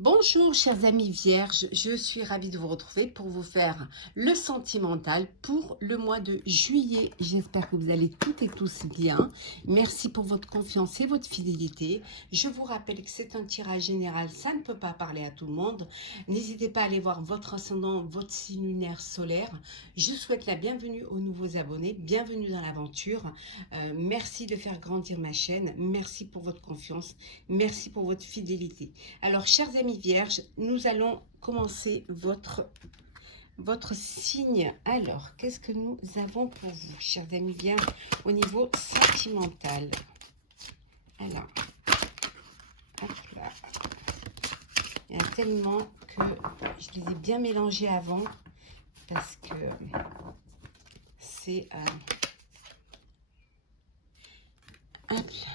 Bonjour chers amis vierges, je suis ravie de vous retrouver pour vous faire le sentimental pour le mois de juillet. J'espère que vous allez toutes et tous bien. Merci pour votre confiance et votre fidélité. Je vous rappelle que c'est un tirage général, ça ne peut pas parler à tout le monde. N'hésitez pas à aller voir votre ascendant, votre signe lunaire solaire. Je souhaite la bienvenue aux nouveaux abonnés, bienvenue dans l'aventure. Merci de faire grandir ma chaîne, merci pour votre confiance, merci pour votre fidélité. Alors, chers amis vierges, nous allons commencer votre signe. Alors, qu'est-ce que nous avons pour vous, chers amis vierges, au niveau sentimental? Alors, hop là. Il y en a tellement que je les ai bien mélangés avant parce que c'est... hop là.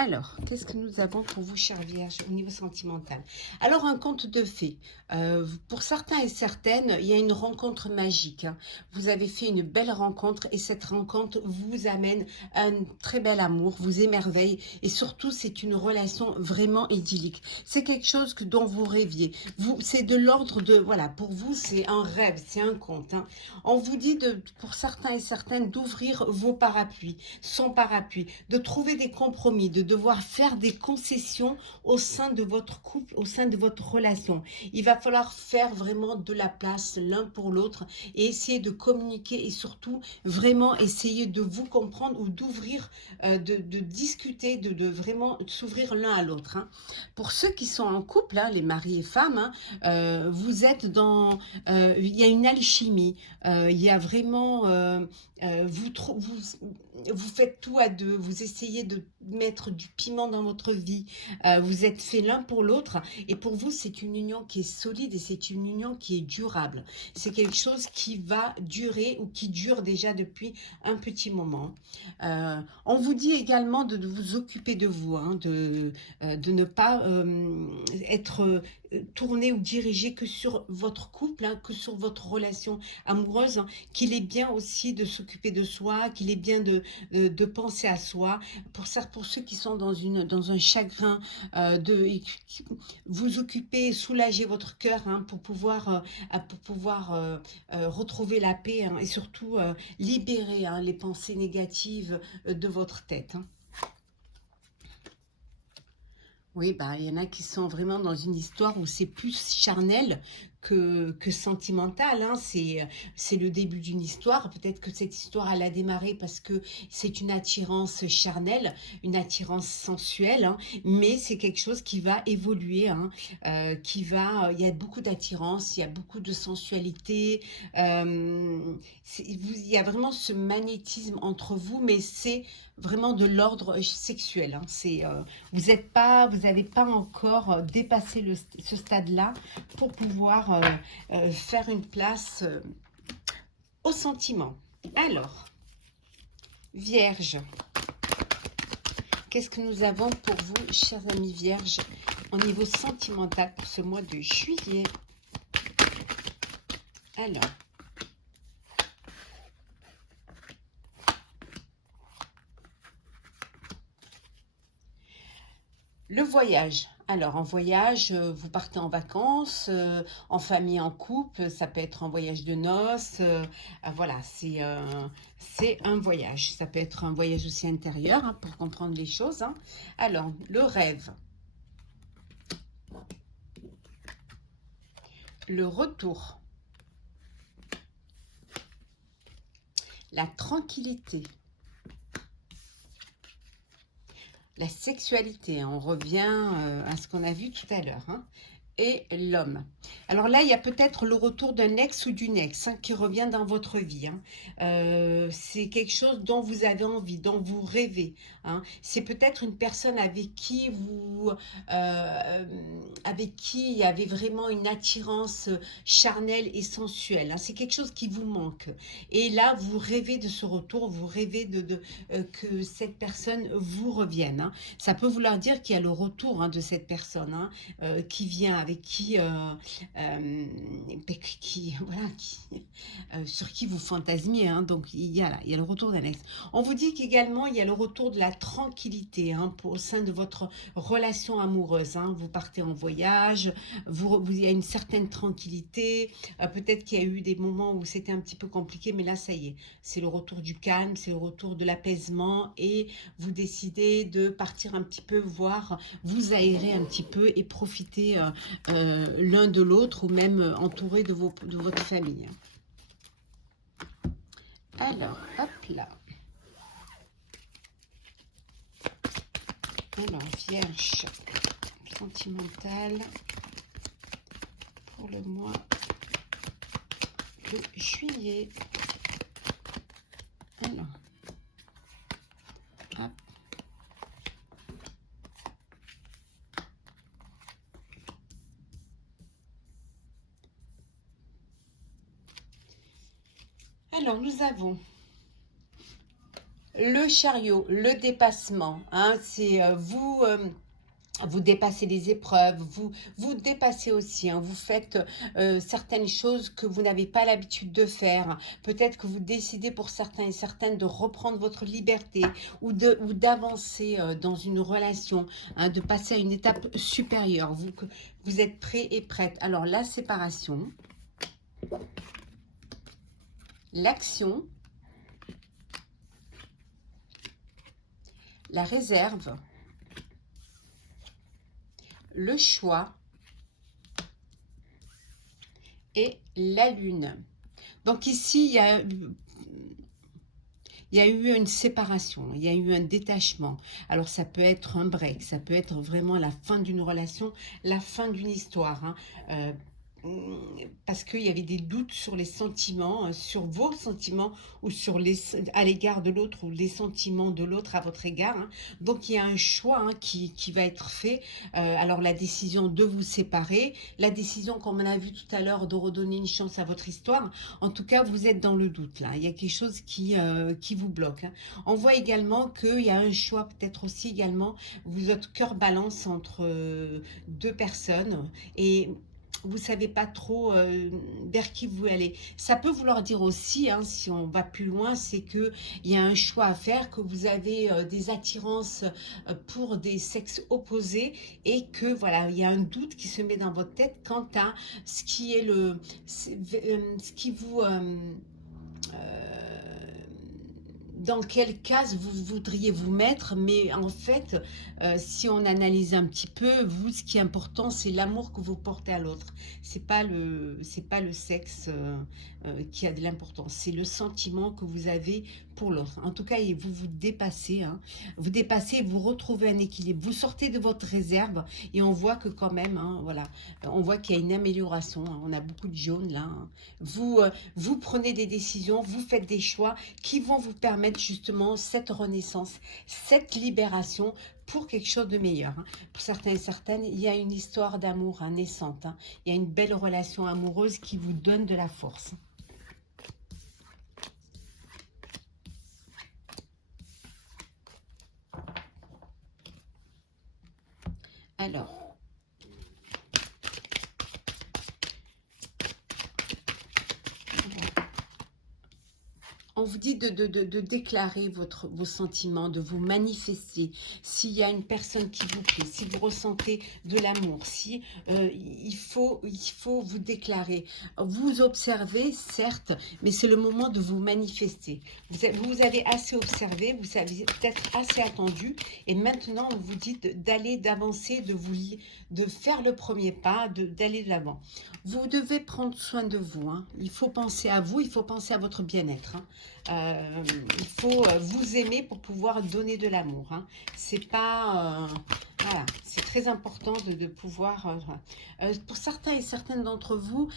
Alors, qu'est-ce que nous avons pour vous, chère Vierge, au niveau sentimental? Alors, un conte de fées. Pour certains et certaines, il y a une rencontre magique. Hein. Vous avez fait une belle rencontre et cette rencontre vous amène à un très bel amour, vous émerveille et surtout, c'est une relation vraiment idyllique. C'est quelque chose dont vous rêviez. C'est de l'ordre de, voilà, pour vous, c'est un rêve, c'est un conte. Hein. On vous dit, pour certains et certaines, d'ouvrir vos parapluies, son parapluie, de trouver des compromis, de devoir faire des concessions au sein de votre couple, au sein de votre relation. Il va falloir faire vraiment de la place l'un pour l'autre et essayer de communiquer et surtout vraiment essayer de vous comprendre ou d'ouvrir, de discuter, de vraiment s'ouvrir l'un à l'autre. Hein. Pour ceux qui sont en couple, hein, les maris et femmes, hein, vous êtes dans... il y a une alchimie, il y a vraiment... vous faites tout à deux, vous essayez de mettre du piment dans votre vie, vous êtes fait l'un pour l'autre et pour vous c'est une union qui est solide et c'est une union qui est durable. C'est quelque chose qui va durer ou qui dure déjà depuis un petit moment. On vous dit également de vous occuper de vous, hein, de ne pas être tourné ou dirigé que sur votre couple, hein, que sur votre relation amoureuse, hein, qu'il est bien aussi de s'occuper de soi, qu'il est bien de penser à soi. Pour ceux qui sont dans un chagrin, vous occuper, soulager votre cœur, hein, pour pouvoir retrouver la paix, hein, et surtout libérer, hein, les pensées négatives de votre tête. Hein. Oui, bah, il y en a qui sont vraiment dans une histoire où c'est plus charnel que sentimental. Hein. C'est le début d'une histoire. Peut-être que cette histoire, elle a démarré parce que c'est une attirance charnelle, une attirance sensuelle, hein, mais c'est quelque chose qui va évoluer, hein, il y a beaucoup d'attirance, il y a beaucoup de sensualité, il y a vraiment ce magnétisme entre vous, mais c'est vraiment de l'ordre sexuel. Hein. Vous n'avez pas encore dépassé ce stade-là pour pouvoir faire une place au sentiment. Alors, Vierge, qu'est-ce que nous avons pour vous, chers amis Vierges, au niveau sentimental pour ce mois de juillet? Alors, le voyage. Alors, en voyage, vous partez en vacances, en famille, en couple, ça peut être un voyage de noces, voilà, c'est un voyage. Ça peut être un voyage aussi intérieur, hein, pour comprendre les choses. Hein. Alors, le rêve, le retour, la tranquillité, la sexualité, hein, on revient à ce qu'on a vu tout à l'heure, hein, et l'homme. Alors là, il y a peut-être le retour d'un ex ou d'une ex, hein, qui revient dans votre vie. Hein. C'est quelque chose dont vous avez envie, dont vous rêvez. Hein. C'est peut-être une personne avec qui il y avait vraiment une attirance charnelle et sensuelle. Hein. C'est quelque chose qui vous manque. Et là, vous rêvez de ce retour, vous rêvez que cette personne vous revienne. Hein. Ça peut vouloir dire qu'il y a le retour, hein, de cette personne, hein, qui vient, avec qui, voilà, sur qui vous fantasmiez, hein. Donc il y a là, il y a le retour d'un ex. On vous dit qu'également il y a le retour de la tranquillité, hein, au sein de votre relation amoureuse, hein. Vous partez en voyage, il y a une certaine tranquillité, peut-être qu'il y a eu des moments où c'était un petit peu compliqué, mais là ça y est, c'est le retour du calme, c'est le retour de l'apaisement, et vous décidez de partir un petit peu, voir, vous aérer un petit peu et profiter l'un de l'autre, ou même entouré de votre famille. Alors, hop là. Alors, Vierge sentimentale pour le mois de juillet. Alors, hop. Alors, nous avons le chariot, le dépassement, hein, c'est vous dépassez les épreuves, vous dépassez aussi, hein, vous faites certaines choses que vous n'avez pas l'habitude de faire. Peut-être que vous décidez pour certains et certaines de reprendre votre liberté, ou d'avancer dans une relation, hein, de passer à une étape supérieure. Vous êtes prêt et prête. Alors, la séparation, l'action, la réserve, le choix et la lune. Donc ici, il y a eu une séparation, il y a eu un détachement. Alors ça peut être un break, ça peut être vraiment la fin d'une relation, la fin d'une histoire, hein. Parce qu'il y avait des doutes sur les sentiments, sur vos sentiments, ou à l'égard de l'autre, ou les sentiments de l'autre à votre égard, hein. Donc il y a un choix, hein, qui va être fait. Alors la décision de vous séparer, la décision, comme on a vu tout à l'heure, de redonner une chance à votre histoire. En tout cas, vous êtes dans le doute là. Il y a quelque chose qui vous bloque, hein. On voit également qu'il y a un choix, peut-être aussi également, votre cœur balance entre deux personnes, et vous savez pas trop vers qui vous allez. Ça peut vouloir dire aussi, hein, si on va plus loin, c'est que il y a un choix à faire, que vous avez des attirances pour des sexes opposés, et que voilà, il y a un doute qui se met dans votre tête quant à ce qui est ce qui vous dans quelle case vous voudriez vous mettre. Mais en fait, si on analyse un petit peu, vous, ce qui est important, c'est l'amour que vous portez à l'autre. C'est pas le sexe qui a de l'importance, c'est le sentiment que vous avez pour l'autre. En tout cas, et vous dépassez, hein. Vous dépassez, vous retrouvez un équilibre, vous sortez de votre réserve, et on voit que quand même, hein, voilà, on voit qu'il y a une amélioration, hein. On a beaucoup de jaune là, hein. Vous prenez des décisions, vous faites des choix qui vont vous permettre justement cette renaissance, cette libération, pour quelque chose de meilleur, hein. Pour certains et certaines, il y a une histoire d'amour, hein, naissante, hein. Il y a une belle relation amoureuse qui vous donne de la force. Alors, on vous dit de déclarer vos sentiments, de vous manifester. S'il y a une personne qui vous plaît, si vous ressentez de l'amour, si il faut vous déclarer. Vous observez, certes, mais c'est le moment de vous manifester. Vous avez assez observé, vous avez peut-être assez attendu, et maintenant on vous dit d'avancer, de faire le premier pas, d'aller de l'avant. Vous devez prendre soin de vous, hein. Il faut penser à vous, il faut penser à votre bien-être, hein. Il faut vous aimer pour pouvoir donner de l'amour, hein. C'est pas... voilà, c'est très important de pouvoir... pour certains et certaines d'entre vous,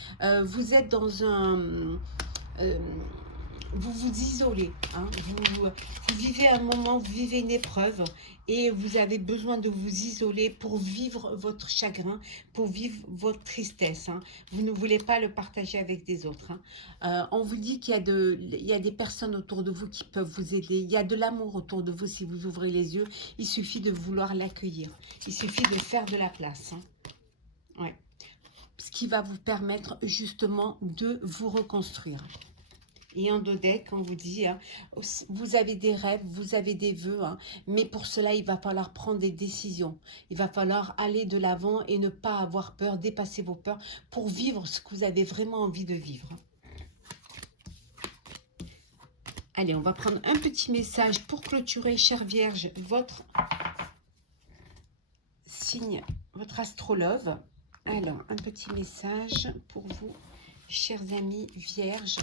vous êtes dans un... vous vous isolez, hein. Vous vivez un moment, vous vivez une épreuve, et vous avez besoin de vous isoler pour vivre votre chagrin, pour vivre votre tristesse, hein. Vous ne voulez pas le partager avec des autres, hein. On vous dit qu'il y a des personnes autour de vous qui peuvent vous aider. Il y a de l'amour autour de vous si vous ouvrez les yeux. Il suffit de vouloir l'accueillir. Il suffit de faire de la place, hein. Ouais. Ce qui va vous permettre justement de vous reconstruire. Et en dos deck, on vous dit, hein, vous avez des rêves, vous avez des vœux, hein, mais pour cela, il va falloir prendre des décisions. Il va falloir aller de l'avant et ne pas avoir peur, dépasser vos peurs pour vivre ce que vous avez vraiment envie de vivre. Allez, on va prendre un petit message pour clôturer, chère Vierge, votre signe, votre astrologue. Alors, un petit message pour vous, chers amis Vierges.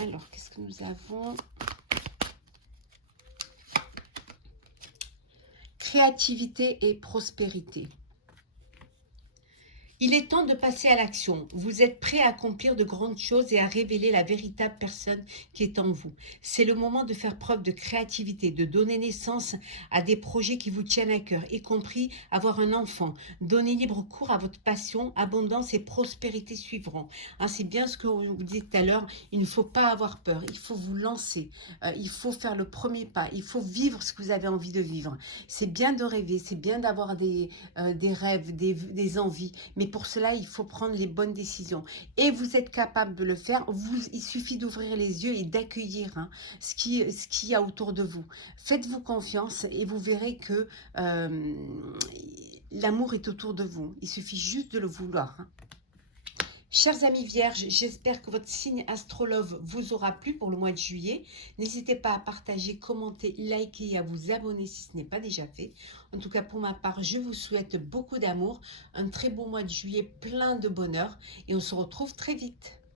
Alors, qu'est-ce que nous avons? Créativité et prospérité. Il est temps de passer à l'action. Vous êtes prêt à accomplir de grandes choses et à révéler la véritable personne qui est en vous. C'est le moment de faire preuve de créativité, de donner naissance à des projets qui vous tiennent à cœur, y compris avoir un enfant. Donnez libre cours à votre passion, abondance et prospérité suivront. Hein, c'est bien ce que je vous disais tout à l'heure, il ne faut pas avoir peur, il faut vous lancer, il faut faire le premier pas, il faut vivre ce que vous avez envie de vivre. C'est bien de rêver, c'est bien d'avoir des rêves, des envies, mais pour cela, il faut prendre les bonnes décisions. Et vous êtes capable de le faire. Il suffit d'ouvrir les yeux et d'accueillir, hein, ce qu'il y a autour de vous. Faites-vous confiance et vous verrez que l'amour est autour de vous. Il suffit juste de le vouloir. Hein. Chers amis vierges, j'espère que votre signe astrologue vous aura plu pour le mois de juillet. N'hésitez pas à partager, commenter, liker et à vous abonner si ce n'est pas déjà fait. En tout cas, pour ma part, je vous souhaite beaucoup d'amour, un très beau mois de juillet plein de bonheur et on se retrouve très vite.